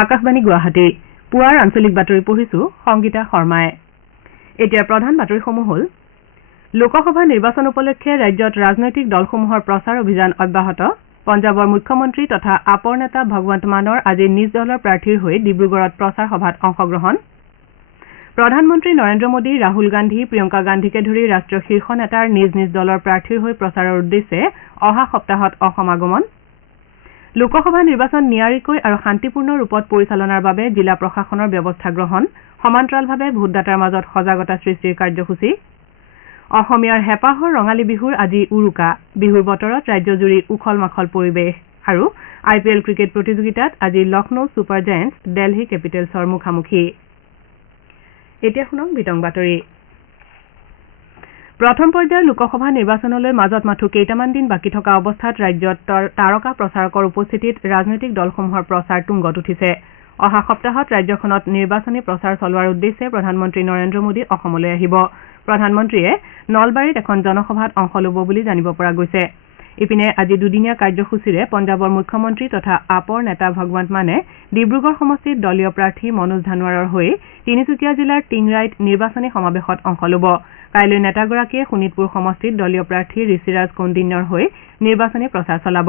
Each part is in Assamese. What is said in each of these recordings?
আকাশবাণী গুৱাহাটী পুৱাৰ আঞ্চলিক বাতৰি পঢ়িছো সংগীতা শৰ্মাই এতিয়া প্ৰধান বাতৰিসমূহ হ'ল লোকসভা নিৰ্বাচন উপলক্ষে ৰাজ্যত ৰাজনৈতিক দলসমূহৰ প্ৰচাৰ অভিযান অব্যাহত পঞ্জাবৰ মুখ্যমন্ত্ৰী তথা আপৰ নেতা ভগৱন্ত মানৰ আজি নিজ দলৰ প্ৰাৰ্থীৰ হৈ ডিব্ৰুগড়ত প্ৰচাৰ সভাত অংশগ্ৰহণ প্ৰধানমন্ত্ৰী নৰেন্দ্ৰ মোদী ৰাহুল গান্ধী প্ৰিয়ংকা গান্ধীকে ধৰি ৰাষ্ট্ৰীয় শীৰ্ষ নেতাৰ নিজ নিজ দলৰ প্ৰাৰ্থীৰ হৈ প্ৰচাৰৰ উদ্দেশ্যে অহা সপ্তাহত অসম আগমন লোকসভা নিৰ্বাচন নিয়াৰিকৈ আৰু শান্তিপূৰ্ণ ৰূপত পৰিচালনাৰ বাবে জিলা প্ৰশাসনৰ ব্যৱস্থা গ্ৰহণ সমান্তৰালভাৱে ভোটদাতাৰ মাজত সজাগতা সৃষ্টিৰ কাৰ্যসূচী অসমীয়াৰ হেঁপাহৰ ৰঙালী বিহুৰ আজি উৰুকা বিহুৰ বতৰত ৰাজ্যজুৰি উখল মাখল পৰিৱেশ আৰু IPL ক্ৰিকেট প্ৰতিযোগিতাত আজি লক্ষ্ণৌ ছুপাৰ জায়েণ্টছ দিল্লী কেপিটেলছৰ মুখামুখি এতিয়া শুনক বিতং বাতৰি প্ৰথম পৰ্যায়ৰ লোকসভা নিৰ্বাচনলৈ মাজত মাথো কেইটামান দিন বাকী থকা অৱস্থাত ৰাজ্যত তাৰকা প্ৰচাৰকৰ উপস্থিতিত ৰাজনৈতিক দলসমূহৰ প্ৰচাৰ তুংগত উঠিছে অহা সপ্তাহত ৰাজ্যখনত নিৰ্বাচনী প্ৰচাৰ চলোৱাৰ উদ্দেশ্যে প্ৰধানমন্ত্ৰী নৰেন্দ্ৰ মোদী অসমলৈ আহিব প্ৰধানমন্ত্ৰীয়ে নলবাৰীত এখন জনসভাত অংশ ল'ব বুলি জানিব পৰা গৈছে ইপিনে আজি দুদিনীয়া কাৰ্যসূচীৰে পঞ্জাবৰ মুখ্যমন্ত্ৰী তথা আপৰ নেতা ভগৱন্ত মানে ডিব্ৰুগড় সমষ্টিত দলীয় প্ৰাৰ্থী মনোজ ধানোৱাৰৰ হৈ তিনিচুকীয়া জিলাৰ টিংৰাইত নিৰ্বাচনী সমাৱেশত অংশ ল'ব কাইলৈ নেতাগৰাকীয়ে শোণিতপুৰ সমষ্টিত দলীয় প্ৰাৰ্থী ঋষিৰাজ কৌণ্ডিন্যৰ হৈ নিৰ্বাচনী প্ৰচাৰ চলাব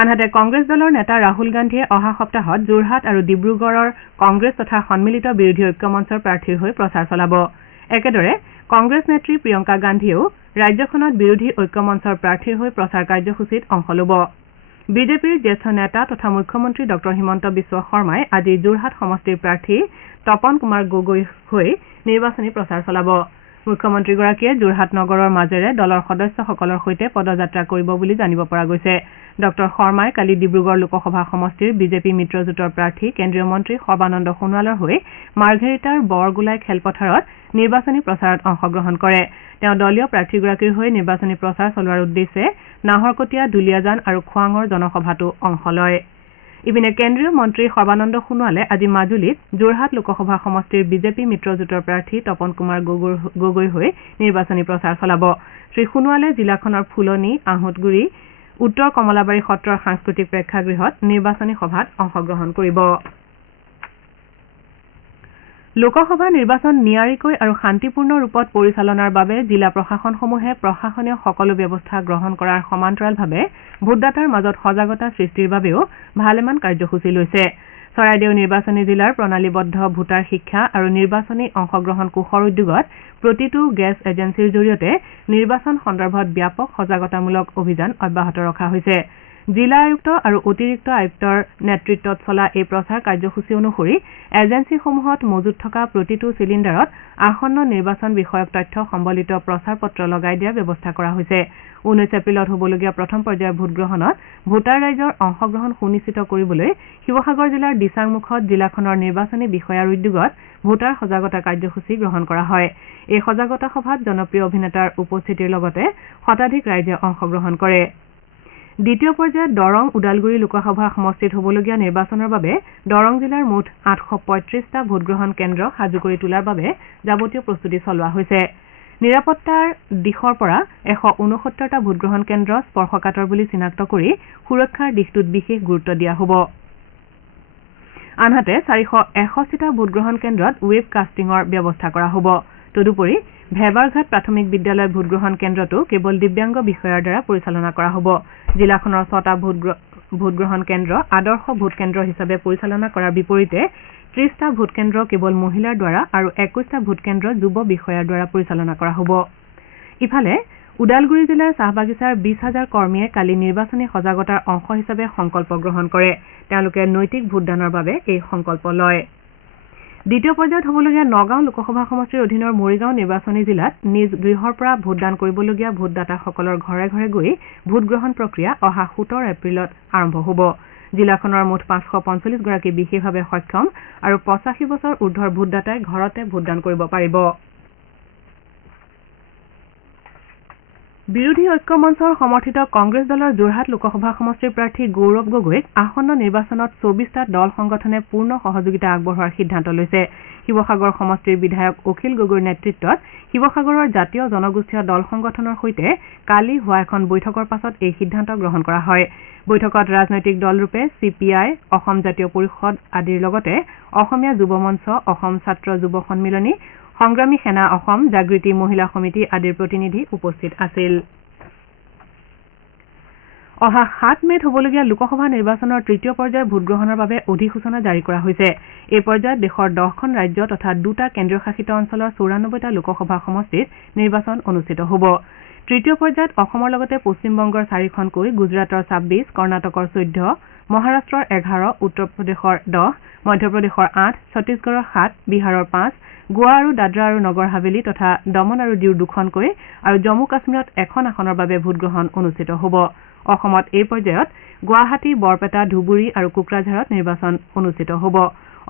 আনহাতে কংগ্ৰেছ দলৰ নেতা ৰাহুল গান্ধীয়ে অহা সপ্তাহত যোৰহাট আৰু ডিব্ৰুগড়ৰ কংগ্ৰেছ তথা সন্মিলিত বিৰোধী ঐক্য মঞ্চৰ প্ৰাৰ্থীৰ হৈ প্ৰচাৰ চলাব একেদৰে কংগ্ৰেছ নেত্ৰী প্ৰিয়ংকা গান্ধীয়েও ৰাজ্যখনত বিৰোধী ঐক্য মঞ্চৰ প্ৰাৰ্থীৰ হৈ প্ৰচাৰ কাৰ্যসূচীত অংশ ল'ব বিজেপিৰ জ্যেষ্ঠ নেতা তথা মুখ্যমন্ত্ৰী ডঃ হিমন্ত বিশ্ব শৰ্মাই আজি যোৰহাট সমষ্টিৰ প্ৰাৰ্থী তপন কুমাৰ গগৈৰ হৈ নিৰ্বাচনী প্ৰচাৰ চলাব মুখ্যমন্ত্ৰীগৰাকীয়ে যোৰহাট নগৰৰ মাজেৰে দলৰ সদস্যসকলৰ সৈতে পদযাত্ৰা কৰিব বুলি জানিব পৰা গৈছে ডঃ শৰ্মাই কালি ডিব্ৰুগড় লোকসভা সমষ্টিৰ বিজেপি মিত্ৰজোঁটৰ প্ৰাৰ্থী কেন্দ্ৰীয় মন্ত্ৰী সৰ্বানন্দ সোণোৱালৰ হৈ মাৰ্ঘেৰিটাৰ বৰগোলাই খেলপথাৰত নিৰ্বাচনী প্ৰচাৰত অংশগ্ৰহণ কৰে তেওঁ দলীয় প্ৰাৰ্থীগৰাকীৰ হৈ নিৰ্বাচনী প্ৰচাৰ চলোৱাৰ উদ্দেশ্যে নাহৰকটীয়া দুলীয়াজান আৰু খোৱাঙৰ জনসভাতো অংশ লয় ইপিনে কেন্দ্ৰীয় মন্ত্ৰী সৰ্বানন্দ সোণোৱালে আজি মাজুলীত যোৰহাট লোকসভা সমষ্টিৰ বিজেপি মিত্ৰজোঁটৰ প্ৰাৰ্থী তপন কুমাৰ গগৈৰ হৈ নিৰ্বাচনী প্ৰচাৰ চলাব শ্ৰীসোণোৱালে জিলাখনৰ ফুলনি আহোঁতগুৰি উত্তৰ কমলাবাৰী সত্ৰৰ সাংস্কৃতিক প্ৰেক্ষাগৃহত নিৰ্বাচনী সভাত অংশগ্ৰহণ কৰিব লোকসভা নিৰ্বাচন নিয়াৰিকৈ আৰু শান্তিপূৰ্ণ ৰূপত পৰিচালনাৰ বাবে জিলা প্ৰশাসনসমূহে প্ৰশাসনীয় সকলো ব্যৱস্থা গ্ৰহণ কৰাৰ সমান্তৰালভাৱে ভোটদাতাৰ মাজত সজাগতা সৃষ্টিৰ বাবেও ভালেমান কাৰ্যসূচী লৈছে চৰাইদেউ নিৰ্বাচনী জিলাৰ প্ৰণালীবদ্ধ ভোটাৰ শিক্ষা আৰু নিৰ্বাচনী অংশগ্ৰহণ কোষৰ উদ্যোগত প্ৰতিটো গেছ এজেঞ্চিৰ জৰিয়তে নিৰ্বাচন সন্দৰ্ভত ব্যাপক সজাগতামূলক অভিযান অব্যাহত ৰখা হৈছে জিলা আয়ুক্ত আৰু অতিৰিক্ত আয়ুক্তৰ নেতৃত্বত চলা এই প্ৰচাৰ কাৰ্যসূচী অনুসৰি এজেঞ্চিসমূহত মজুত থকা প্ৰতিটো চিলিণ্ডাৰত আসন্ন নিৰ্বাচন বিষয়ক তথ্য সম্বলিত প্ৰচাৰ পত্ৰ লগাই দিয়াৰ ব্যৱস্থা কৰা হৈছে 19 এপ্ৰিলত হ'বলগীয়া প্ৰথম পৰ্যায়ৰ ভোটগ্ৰহণত ভোটাৰ ৰাইজৰ অংশগ্ৰহণ সুনিশ্চিত কৰিবলৈ শিৱসাগৰ জিলাৰ দিচাংমুখত জিলাখনৰ নিৰ্বাচনী বিষয়াৰ উদ্যোগত ভোটাৰ সজাগতা কাৰ্যসূচী গ্ৰহণ কৰা হয় এই সজাগতা সভাত জনপ্ৰিয় অভিনেতাৰ উপস্থিতিৰ লগতে শতাধিক ৰাইজে অংশগ্ৰহণ কৰে দ্বিতীয় পৰ্যায়ত দৰং ওদালগুৰি লোকসভা সমষ্টিত হ'বলগীয়া নিৰ্বাচনৰ বাবে দৰং জিলাৰ মুঠ 835টা ভোটগ্ৰহণ কেন্দ্ৰ সাজু কৰি তোলাৰ বাবে যাৱতীয় প্ৰস্তুতি চলোৱা হৈছে নিৰাপত্তাৰ দিশৰ পৰা 169টা ভোটগ্ৰহণ কেন্দ্ৰ স্পৰ্শকাতৰ বুলি চিনাক্ত কৰি সুৰক্ষাৰ দিশটোত বিশেষ গুৰুত্ব দিয়া হ'ব আনহাতে 461টা ভোটগ্ৰহণ কেন্দ্ৰত ৱেব কাষ্টিঙৰ ব্যৱস্থা কৰা হ'ব তদুপৰি ভেবাৰঘাট প্ৰাথমিক বিদ্যালয় ভোটগ্ৰহণ কেন্দ্ৰটো কেৱল দিব্যাংগ বিষয়াৰ দ্বাৰা পৰিচালনা কৰা হ'ব জিলাখনৰ 6টা ভোটগ্ৰহণ কেন্দ্ৰ আদৰ্শ ভোট কেন্দ্ৰ হিচাপে পৰিচালনা কৰাৰ বিপৰীতে 30টা ভোট কেন্দ্ৰ কেৱল মহিলাৰ দ্বাৰা আৰু 21টা ভোট কেন্দ্ৰ যুৱ বিষয়াৰ দ্বাৰা পৰিচালনা কৰা হ'ব ইফালে ওদালগুৰি জিলাৰ চাহবাগিচাৰ 20,000 কৰ্মীয়ে কালি নিৰ্বাচনী সজাগতাৰ অংশ হিচাপে সংকল্প গ্ৰহণ কৰে তেওঁলোকে নৈতিক ভোটদানৰ বাবে এই সংকল্প লয় দ্বিতীয় পৰ্যায়ত হ'বলগীয়া নগাঁও লোকসভা সমষ্টিৰ অধীনৰ মৰিগাঁও নিৰ্বাচনী জিলাত নিজ গৃহৰ পৰা ভোটদান কৰিবলগীয়া ভোটদাতাসকলৰ ঘৰে ঘৰে গৈ ভোটগ্ৰহণ প্ৰক্ৰিয়া অহা 17 এপ্ৰিলত আৰম্ভ হ'ব জিলাখনৰ মুঠ 545 গৰাকী বিশেষভাৱে সক্ষম আৰু 85 বছৰ ঊৰ্ধৰ ভোটদাতাই ঘৰতে ভোটদান কৰিব পাৰিব বিৰোধী ঐক্য মঞ্চৰ সমৰ্থিত কংগ্ৰেছ দলৰ যোৰহাট লোকসভা সমষ্টিৰ প্ৰাৰ্থী গৌৰৱ গগৈক আসন্ন নিৰ্বাচনত 24টা দল সংগঠনে পূৰ্ণ সহযোগিতা আগবঢ়োৱাৰ সিদ্ধান্ত লৈছে। শিৱসাগৰ সমষ্টিৰ বিধায়ক অখিল গগৈৰ নেতৃত্বত শিৱসাগৰৰ জাতীয় জনগোষ্ঠীয় দল সংগঠনৰ সৈতে কালি হোৱা এখন বৈঠকৰ পাছত এই সিদ্ধান্ত গ্ৰহণ কৰা হয়। বৈঠকত ৰাজনৈতিক দলৰূপে CPI, অসম জাতীয় পৰিষদ আদিৰ লগতে অসমীয়া যুৱ মঞ্চ, অসম ছাত্ৰ যুৱ সন্মিলনী, সংগ্ৰামী সেনা অসম, জাগৃতি মহিলা সমিতি আদিৰ প্ৰতিনিধি উপস্থিত আছিল। অহা 7 মে'ত হ'বলগীয়া লোকসভা নিৰ্বাচনৰ তৃতীয় পৰ্যায়ৰ ভোটগ্ৰহণৰ বাবে অধিসূচনা জাৰি কৰা হৈছে। এই পৰ্যায়ত দেশৰ 10খন ৰাজ্য তথা 2টা কেন্দ্ৰীয় শাসিত অঞ্চলৰ 94টা লোকসভা সমষ্টিত নিৰ্বাচন অনুষ্ঠিত হ'ব। তৃতীয় পৰ্যায়ত অসমৰ লগতে পশ্চিমবংগৰ 4খনকৈ, গুজৰাটৰ 26, কৰ্ণাটকৰ 14, মহাৰাষ্ট্ৰৰ 11, উত্তৰ প্ৰদেশৰ 10, মধ্যপ্ৰদেশৰ 8, ছত্তীশগড়ৰ 7, বিহাৰৰ 5, গোৱা আৰু দাদৰা আৰু নগৰ হাভেলী তথা দমন আৰু দিউৰ 2খনকৈ আৰু জম্মু কাশ্মীৰত 1খন আসনৰ বাবে ভোটগ্ৰহণ অনুষ্ঠিত হ'ব। অসমত এই পৰ্যায়ত গুৱাহাটী, বৰপেটা, ধুবুৰী আৰু কোকৰাঝাৰত নিৰ্বাচন অনুষ্ঠিত হ'ব।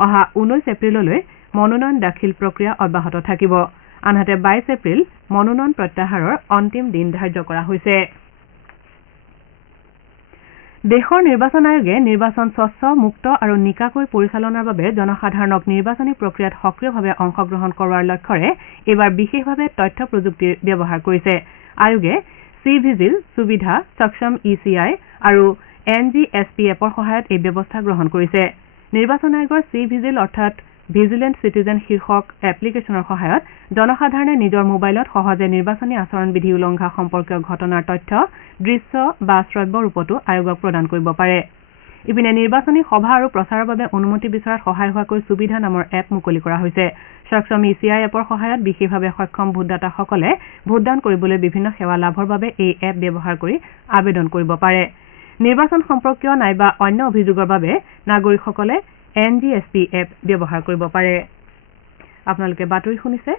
অহা 19 এপ্ৰিললৈ মনোনয়ন দাখিল প্ৰক্ৰিয়া অব্যাহত থাকিব। আনহাতে 22 এপ্ৰিল মনোনয়ন প্ৰত্যাহাৰৰ অন্তিম দিন ধাৰ্য কৰা হৈছে। দেশৰ নিৰ্বাচন আয়োগে নিৰ্বাচন স্বচ্ছ, মুক্ত আৰু নিকাকৈ পৰিচালনাৰ বাবে জনসাধাৰণক নিৰ্বাচনী প্ৰক্ৰিয়াত সক্ৰিয়ভাৱে অংশগ্ৰহণ কৰোৱাৰ লক্ষ্যৰে এইবাৰ বিশেষভাৱে তথ্য প্ৰযুক্তিৰ ব্যৱহাৰ কৰিছে। আয়োগে চি-ভিজিল সুবিধা, সক্ষম ECI আৰু NGSP এপৰ সহায়ত এই ব্যৱস্থা গ্ৰহণ কৰিছে। নিৰ্বাচন আয়োগৰ চি-ভিজিল অৰ্থাৎ ভিজিলেণ্ট চিটিজেন শীৰ্ষক এপ্লিকেশ্যনৰ সহায়ত জনসাধাৰণে নিজৰ মোবাইলত সহজে নিৰ্বাচনী আচৰণ বিধি উলংঘা সম্পৰ্কীয় ঘটনাৰ তথ্য দৃশ্য বা শ্ৰব্য ৰূপতো আয়োগক প্ৰদান কৰিব পাৰে। ইপিনে নিৰ্বাচনী সভা আৰু প্ৰচাৰৰ বাবে অনুমতি বিচৰাত সহায় হোৱাকৈ সুবিধা নামৰ এপ মুকলি কৰা হৈছে। সক্ষম ECI এপৰ সহায়ত বিশেষভাৱে সক্ষম ভোটদাতাসকলে ভোটদান কৰিবলৈ বিভিন্ন সেৱা লাভৰ বাবে এই এপ ব্যৱহাৰ কৰি আবেদন কৰিব পাৰে। নিৰ্বাচন সম্পৰ্কীয় নাইবা অন্য অভিযোগৰ বাবে নাগৰিকসকলে NGSP এপ ব্যৱহাৰ কৰিব পাৰে। আপোনালোকে বাতৰি শুনিছে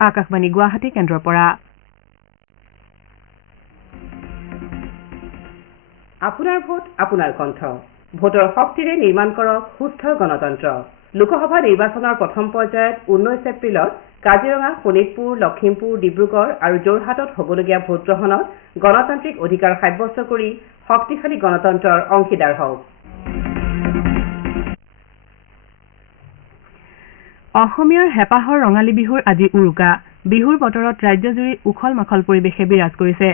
আকাশবাণী গুৱাহাটী কেন্দ্ৰৰ পৰা। আপোনাৰ ভোট আপোনাৰ কণ্ঠ। ভোটৰ শক্তিৰে নিৰ্মাণ কৰক সুস্থ গণতন্ত্ৰ। লোকসভা নিৰ্বাচনৰ প্ৰথম পৰ্যায়ত 19 এপ্ৰিলত কাজিৰঙা, শোণিতপুৰ, লখিমপুৰ, ডিব্ৰুগড় আৰু যোৰহাটত হ'বলগীয়া ভোটগ্ৰহণত গণতান্ত্ৰিক অধিকাৰ সাব্যস্ত কৰি শক্তিশালী গণতন্ত্ৰৰ অংশীদাৰ হওক। অসমীয়াৰ হেঁপাহৰ ৰঙালী বিহুৰ আজি উৰুকা। বিহুৰ বতৰত ৰাজ্যজুৰি উখল মাখল পৰিৱেশে বিৰাজ কৰিছে।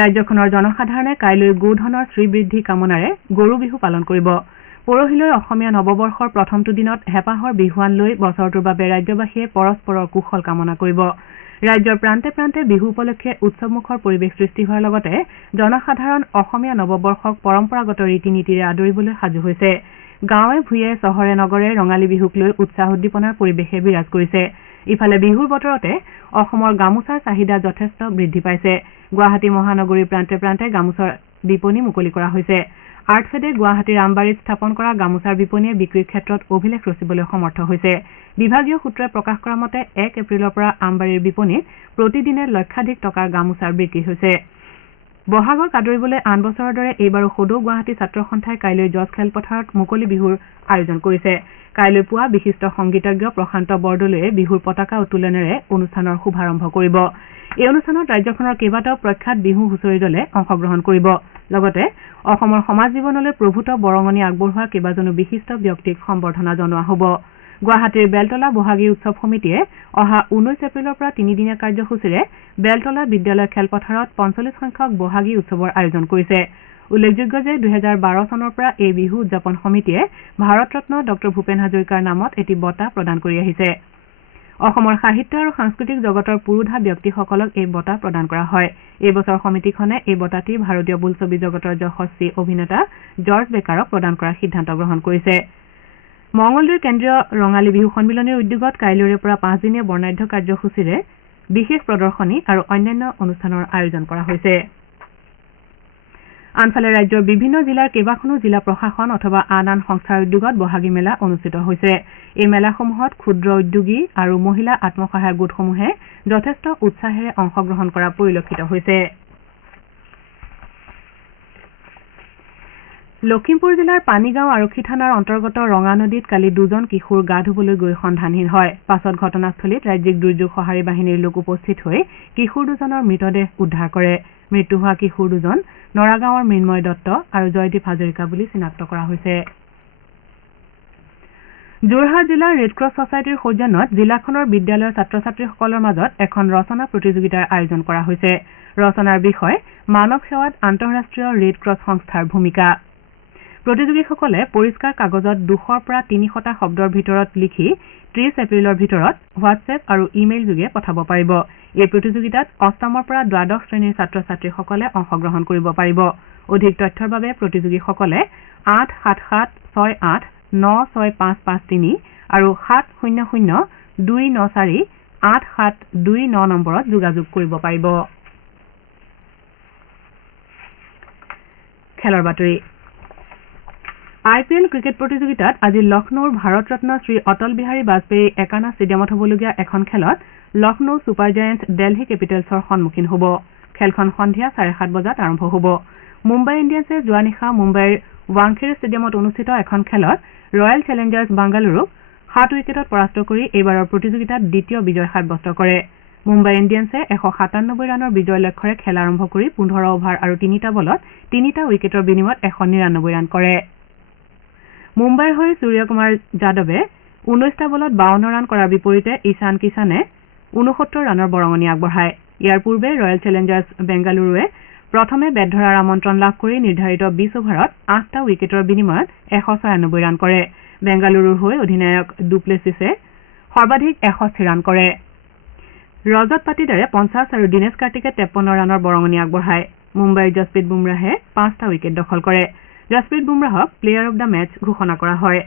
ৰাজ্যখনৰ জনসাধাৰণে কাইলৈ গোধনৰ শ্ৰীবৃদ্ধি কামনাৰে গৰু বিহু পালন কৰিব। পৰহিলৈ অসমীয়া নৱবৰ্ষৰ প্ৰথমটো দিনত হেঁপাহৰ বিহুৱান লৈ বছৰটোৰ বাবে ৰাজ্যবাসীয়ে পৰস্পৰৰ কুশল কামনা কৰিব। ৰাজ্যৰ প্ৰান্তে প্ৰান্তে বিহু উপলক্ষে উৎসৱমুখৰ পৰিৱেশ সৃষ্টি হোৱাৰ লগতে জনসাধাৰণ অসমীয়া নৱবৰ্ষক পৰম্পৰাগত ৰীতি নীতিৰে আদৰিবলৈ সাজু হৈছে। গাঁৱে ভূঞে চহৰে নগৰে ৰঙালী বিহুক লৈ উৎসাহ উদ্দীপনাৰ পৰিৱেশে বিৰাজ কৰিছে। ইফালে বিহুৰ বতৰতে অসমৰ গামোচাৰ চাহিদা যথেষ্ট বৃদ্ধি পাইছে। গুৱাহাটী মহানগৰীৰ প্ৰান্তে প্ৰান্তে গামোচাৰ বিপণী মুকলি কৰা হৈছে। আৰ্টফেডে গুৱাহাটীৰ আমবাৰীত স্থাপন কৰা গামোচাৰ বিপণীয়ে বিক্ৰীৰ ক্ষেত্ৰত অভিলেখ ৰচিবলৈ সমৰ্থ হৈছে। বিভাগীয় সূত্ৰই প্ৰকাশ কৰা মতে 1 এপ্ৰিলৰ পৰা আমবাৰীৰ বিপণীত প্ৰতিদিনে লক্ষাধিক টকাৰ গামোচাৰ বিক্ৰী হৈছে। বহাগক আদৰিবলৈ আন বছৰৰ দৰে এইবাৰো সদৌ গুৱাহাটী ছাত্ৰ সন্থাই কাইলৈ জজ খেলপথাৰত মুকলি বিহুৰ আয়োজন কৰিছে। কাইলৈ পুৱা বিশিষ্ট সংগীতজ্ঞ প্ৰশান্ত বৰদলৈয়ে বিহুৰ পতাকা উত্তোলনেৰে অনুষ্ঠানৰ শুভাৰম্ভ কৰিব। এই অনুষ্ঠানত ৰাজ্যখনৰ কেইবাটাও প্ৰখ্যাত বিহু হুঁচৰি দলে অংশগ্ৰহণ কৰিব। লগতে অসমৰ সমাজ জীৱনলৈ প্ৰভূত বৰঙণি আগবঢ়োৱা কেইবাজনো বিশিষ্ট ব্যক্তিক সম্বৰ্ধনা জনোৱা হ'ব। গুৱাহাটীৰ বেলতলা বহাগী উৎসৱ সমিতিয়ে অহা 19 এপ্ৰিলৰ পৰা 3দিনীয়া কাৰ্যসূচীৰে বেলতলা বিদ্যালয় খেলপথাৰত 45 সংখ্যক বহাগী উৎসৱৰ আয়োজন কৰিছে। উল্লেখযোগ্য যে 2012 চনৰ পৰা এই বিহু উদযাপন সমিতিয়ে ভাৰত ৰত্ন ডঃ ভূপেন হাজৰিকাৰ নামত এটি বঁটা প্ৰদান কৰি আহিছে। অসমৰ সাহিত্য আৰু সাংস্কৃতিক জগতৰ পুৰোধা ব্যক্তিসকলক এই বঁটা প্ৰদান কৰা হয়। এই বছৰ সমিতিখনে এই বঁটাটি ভাৰতীয় বোলছবি জগতৰ যশস্বী অভিনেতা জৰ্জ বেকাৰক প্ৰদান কৰাৰ সিদ্ধান্ত গ্ৰহণ কৰিছে। মঙলদৈৰ কেন্দ্ৰীয় ৰঙালী বিহু সন্মিলনীৰ উদ্যোগত কাইলৈৰে পৰা 5দিনীয়া বৰ্ণাঢ্য কাৰ্যসূচীৰে বিশেষ প্ৰদৰ্শনী আৰু অন্যান্য অনুষ্ঠানৰ আয়োজন কৰা হৈছে। আনফালে ৰাজ্যৰ বিভিন্ন জিলাৰ কেইবাখনো জিলা প্ৰশাসন অথবা আন আন সংস্থাৰ উদ্যোগত বহাগী মেলা অনুষ্ঠিত হৈছে। এই মেলাসমূহত ক্ষুদ্ৰ উদ্যোগী আৰু মহিলা আত্মসহায়ক গোটসমূহে যথেষ্ট উৎসাহেৰে অংশগ্ৰহণ কৰা পৰিলক্ষিত হৈছে। লখিমপুৰ জিলাৰ পানীগাঁও আৰক্ষী থানাৰ অন্তৰ্গত ৰঙা নদীত কালি দুজন কিশোৰ গা ধুবলৈ গৈ সন্ধানহীন হয়। পাছত ঘটনাস্থলীত ৰাজ্যিক দুৰ্যোগ সঁহাৰি বাহিনীৰ লোক উপস্থিত হৈ কিশোৰ দুজনৰ মৃতদেহ উদ্ধাৰ কৰে। মৃত্যু হোৱা কিশোৰ দুজন নৰাগাঁৱৰ মৃন্ময় দত্ত আৰু জয়দীপ হাজৰিকা বুলি চিনাক্ত কৰা হৈছে। যোৰহাট জিলাৰ ৰেডক্ৰছ ছচাইটিৰ সৌজন্যত জিলাখনৰ বিদ্যালয়ৰ ছাত্ৰ ছাত্ৰীসকলৰ মাজত এখন ৰচনা প্ৰতিযোগিতাৰ আয়োজন কৰা হৈছে। ৰচনাৰ বিষয় মানৱ সেৱাত আন্তঃৰাষ্ট্ৰীয় ৰেডক্ৰছ সংস্থাৰ ভূমিকা। প্ৰতিযোগীসকলে পৰিষ্কাৰ কাগজত 200ৰ পৰা 300টা শব্দৰ ভিতৰত লিখি 30 এপ্ৰিলৰ ভিতৰত হোৱাটছএপ আৰু ইমেইল যোগে পঠাব পাৰিব। এই প্ৰতিযোগিতাত অষ্টমৰ পৰা দ্বাদশ শ্ৰেণীৰ ছাত্ৰ ছাত্ৰীসকলে অংশগ্ৰহণ কৰিব পাৰিব। অধিক তথ্যৰ বাবে প্ৰতিযোগীসকলে 87768965553 আৰু 7002948729 নম্বৰত যোগাযোগ কৰিব পাৰিব। খেলৰ বাতৰি। IPL ক্ৰিকেট প্ৰতিযোগিতাত আজি লক্ষ্ণৌৰ ভাৰত ৰত্ন শ্ৰী অটল বিহাৰী বাজপেয়ী একানা ষ্টেডিয়ামত হ'বলগীয়া এখন খেলত লক্ষ্ণৌ ছুপাৰ জায়েণ্টছ দিল্লী কেপিটেলছৰ সন্মুখীন হ'ব। খেলখন সন্ধিয়া 7:30 বজাত আৰম্ভ হ'ব। মুম্বাই ইণ্ডিয়ানছে যোৱা নিশা মুম্বাইৰ ৱাংখেড়ে ষ্টেডিয়ামত অনুষ্ঠিত এখন খেলত ৰয়েল চেলেঞ্জাৰ্ছ বাংগালুৰুক 7 উইকেটত পৰাস্ত কৰি এইবাৰৰ প্ৰতিযোগিতাত দ্বিতীয় বিজয় সাব্যস্ত কৰে। মুম্বাই ইণ্ডিয়ানছে 197 ৰানৰ বিজয় লক্ষ্যৰে খেল আৰম্ভ কৰি 15 অভাৰ আৰু 3টা বলত 3টা উইকেটৰ বিনিময়ত 199 ৰান কৰে। মুম্বাইৰ হৈ সূৰ্যকুমাৰ যাদৱে 19টা বলত 52 ৰান কৰাৰ বিপৰীতে ঈশান কিষাণে 69 ৰানৰ বৰঙণি আগবঢ়ায়। ইয়াৰ পূৰ্বে ৰয়েল চেলেঞ্জাৰ্ছ বেংগালুৰুৱে প্ৰথমে বেট ধৰাৰ আমন্ত্ৰণ লাভ কৰি নিৰ্ধাৰিত 20 অভাৰত 8টা উইকেটৰ বিনিময়ত 196 ৰান কৰে। বেংগালুৰুৰ হৈ অধিনায়ক ডুপ্লেছিছে সৰ্বাধিক 61 ৰান কৰে। ৰজত পাটিদাৰে 50 আৰু দীনেশ কাৰ্তিকে 53 ৰানৰ বৰঙণি আগবঢ়ায়। মুম্বাইৰ জছপ্ৰীত বুমৰাহে 5টা উইকেট দখল কৰে। জছপ্ৰীত বুমৰাহক প্লেয়াৰ অব দ্য মেচ ঘোষণা কৰা হয়।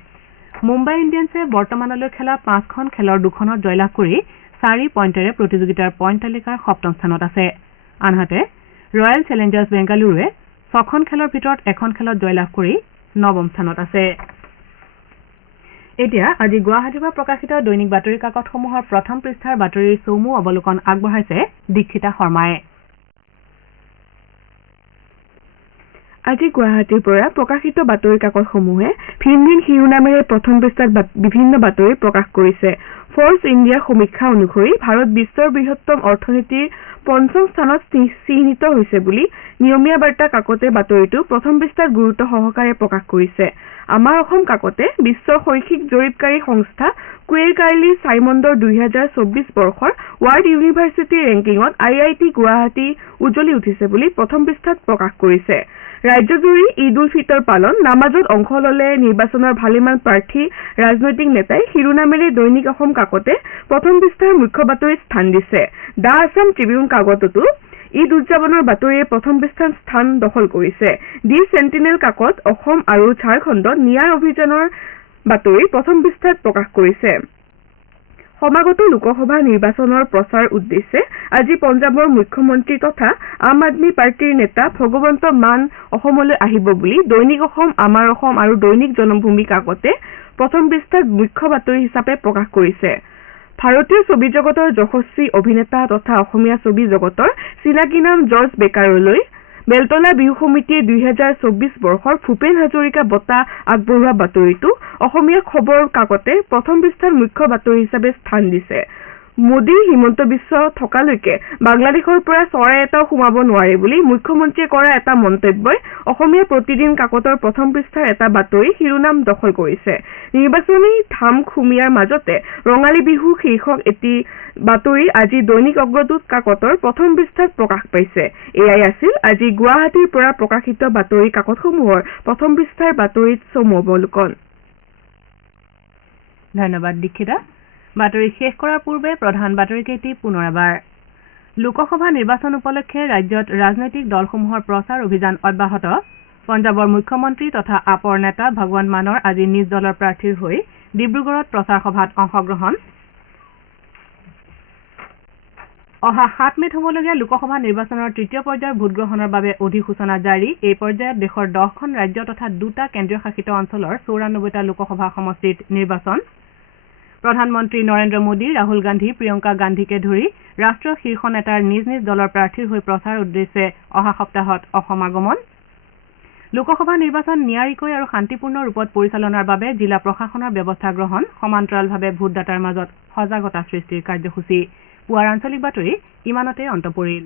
মুম্বাই ইণ্ডিয়ানছে বৰ্তমানলৈ খেলা 5খন খেলৰ 2খনত জয়লাভ কৰি 4 পইণ্টেৰে প্ৰতিযোগিতাৰ পইণ্ট তালিকাৰ 7ম স্থানত আছে। আনহাতে ৰয়েল চেলেঞ্জাৰ্ছ বেংগালুৰুৱে 6খন খেলৰ ভিতৰত 1খন খেলত জয়লাভ কৰি 9ম স্থানত আছে। এতিয়া আজি গুৱাহাটীৰ পৰা প্ৰকাশিত দৈনিক বাতৰি কাকতসমূহৰ প্ৰথম পৃষ্ঠাৰ বাতৰিৰ চমু অৱলোকন আগবঢ়াইছে দীক্ষিতা শৰ্মাই। আজি গুৱাহাটীৰ পৰা প্ৰকাশিত বাতৰি কাকতসমূহে ভিন ভিন শিৰোনামেৰে প্ৰথম পৃষ্ঠাত বিভিন্ন বাতৰি প্ৰকাশ কৰিছে। ফৰ্বছ ইণ্ডিয়াৰ সমীক্ষা অনুসৰি ভাৰত বিশ্বৰ বৃহত্তম অৰ্থনীতিৰ 5ম স্থানত চিহ্নিত হৈছে বুলি নিয়মীয়া বাৰ্তা কাকতে বাতৰিটো প্ৰথম পৃষ্ঠাত গুৰুত্ব সহকাৰে প্ৰকাশ কৰিছে। আমাৰ অসম কাকতে বিশ্বৰ শৈক্ষিক জৰীপকাৰী সংস্থা কুৱেৰ কাৰ্লি চাইমণ্ডৰ 2024 বৰ্ষৰ ৱৰ্ল্ড ইউনিভাৰ্চিটি ৰেংকিঙত IIT গুৱাহাটী উজ্বলি উঠিছে বুলি প্ৰথম পৃষ্ঠাত প্ৰকাশ কৰিছে। ৰাজ্যজুৰি ঈদ উল ফিতৰ পালন, নামাজত অংশ ললে নিৰ্বাচনৰ ভালেমান প্ৰাৰ্থী, ৰাজনৈতিক নেতাই শিৰোনামেৰে দৈনিক অসম কাকতে প্ৰথম পৃষ্ঠাৰ মুখ্য বাতৰিত স্থান দিছে। দ্য আছাম ট্ৰিবিউন কাকততো ঈদ উদযাপনৰ বাতৰিয়ে প্ৰথম পৃষ্ঠাত স্থান দখল কৰিছে। দি চেণ্টিনেল কাকত অসম আৰু ঝাৰখণ্ডত নিয়াৰ অভিযানৰ বাতৰি প্ৰথম পৃষ্ঠাত প্ৰকাশ কৰিছে। সমাগত লোকসভা নিৰ্বাচনৰ প্ৰচাৰ উদ্দেশ্যে আজি পঞ্জাৱৰ মুখ্যমন্ত্ৰী তথা আম আদমী পাৰ্টীৰ নেতা ভগৱন্ত মান অসমলৈ আহিব বুলি দৈনিক অসম, আমাৰ অসম আৰু দৈনিক জনমভূমি কাকতে প্ৰথম পৃষ্ঠাত মুখ্য বাতৰি হিচাপে প্ৰকাশ কৰিছে। ভাৰতীয় ছবি জগতৰ যশস্বী অভিনেতা তথা অসমীয়া ছবি জগতৰ চিনাকি নাম জৰ্জ বেকাৰলৈ বেলতলা বিহু সমিতিয়ে 2024 বৰ্ষৰ ভূপেন হাজৰিকা বঁটা আগবঢ়োৱা বাতৰিটো অসমীয়া খবৰ কাকতে প্ৰথম পৃষ্ঠাৰ মুখ্য বাতৰি হিচাপে স্থান দিছে। মোদী হিমন্ত বিশ্ব থকালৈকে বাংলাদেশৰ পৰা চৰাই এটাও সোমাব নোৱাৰে বুলি মুখ্যমন্ত্ৰীয়ে কৰা এটা মন্তব্যই অসমীয়া প্ৰতিদিন কাকতৰ প্ৰথম পৃষ্ঠাৰ এটা বাতৰি শিৰোনাম দখল কৰিছে। নিৰ্বাচনী ধাম খুমীয়াৰ মাজতে ৰঙালী বিহু শীৰ্ষক এটি বাতৰি আজি দৈনিক অগ্ৰদূত কাকতৰ প্ৰথম পৃষ্ঠাত প্ৰকাশ পাইছে। এয়াই আছিল আজি গুৱাহাটীৰ পৰা প্ৰকাশিত বাতৰি কাকতসমূহৰ প্ৰথম পৃষ্ঠাৰ বাতৰিত চমু অৱলোকন। ধন্যবাদ দীক্ষিতা। বাতৰি শেষ কৰাৰ পূৰ্বে প্ৰধান বাতৰিকেইটি পুনৰ এবাৰ। লোকসভা নিৰ্বাচন উপলক্ষে ৰাজ্যত ৰাজনৈতিক দলসমূহৰ প্ৰচাৰ অভিযান অব্যাহত। পঞ্জাৱৰ মুখ্যমন্ত্ৰী তথা আপৰ নেতা ভগৱন্ত মানৰ আজি নিজ দলৰ প্ৰাৰ্থীৰ হৈ ডিব্ৰুগড়ত প্ৰচাৰ সভাত অংশগ্ৰহণ। অহা 7 মেত হ'বলগীয়া লোকসভা নিৰ্বাচনৰ তৃতীয় পৰ্যায়ৰ ভোটগ্ৰহণৰ বাবে অধিসূচনা জাৰি। এই পৰ্যায়ত দেশৰ 10খন ৰাজ্য তথা 2টা কেন্দ্ৰীয় শাসিত অঞ্চলৰ 94টা লোকসভা সমষ্টিত নিৰ্বাচন। প্ৰধানমন্ত্ৰী নৰেন্দ্ৰ মোদী, ৰাহুল গান্ধী, প্ৰিয়ংকা গান্ধীকে ধৰি ৰাষ্ট্ৰীয় শীৰ্ষ নেতাৰ নিজ নিজ দলৰ প্ৰাৰ্থীৰ হৈ প্ৰচাৰ উদ্দেশ্যে অহা সপ্তাহত অসম আগমন। লোকসভা নিৰ্বাচন নিয়াৰিকৈ আৰু শান্তিপূৰ্ণ ৰূপত পৰিচালনাৰ বাবে জিলা প্ৰশাসনৰ ব্যৱস্থা গ্ৰহণ সমান্তৰালভাৱে ভোটদাতাৰ মাজত সজাগতা সৃষ্টিৰ কাৰ্যসূচী পুৱাৰ আঞ্চলিক বাতৰি ইমানতে অন্ত পৰিল।